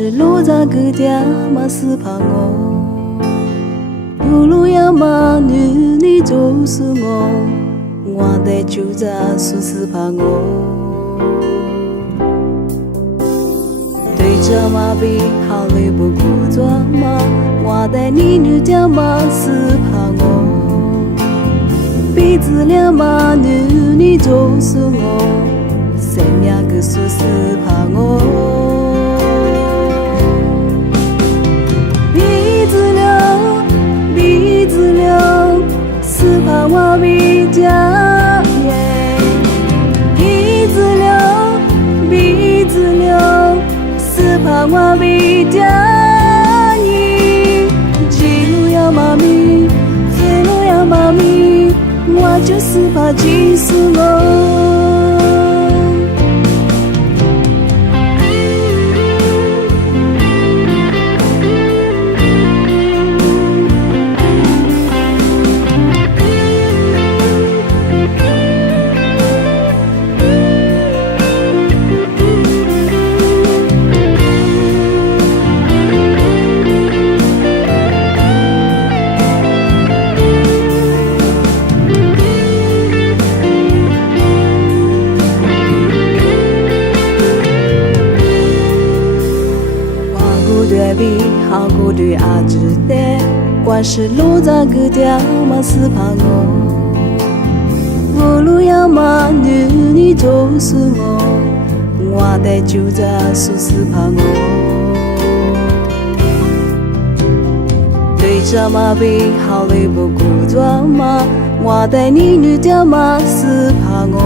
是路在个点嘛是怕我，不如要嘛你就是我的就在说是怕我。对着马比好累不苦做嘛，我的你叫嘛是怕我，鼻子两嘛你就是我，生命个说是怕我。是怕我比较耶，鼻子流，是怕我比较你，记录要妈咪，记录要妈咪，我就是怕记死我。对比好过对阿姊的，光是路在个点嘛是怕我，不如要嘛你就是我的就在说是怕我。对着马比好累不故作嘛，我的你叫嘛是怕我，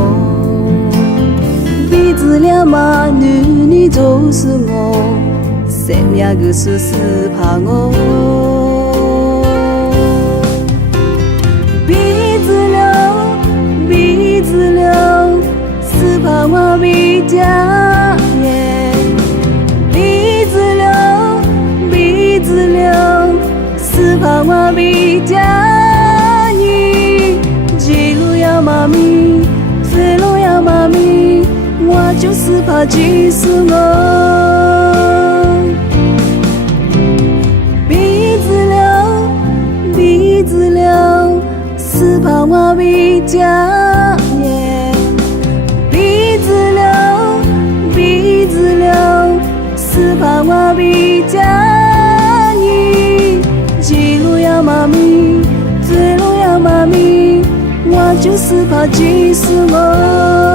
鼻子两嘛你就是我。生命个说是怕我，鼻子流，是怕我比较耶，鼻子流，是怕我比较你，记录要妈咪，记录要妈咪，我就是怕记死我。是怕我比较耶，鼻子流，是怕我比较你，记录要妈咪，记录要妈咪，我就是怕记死我。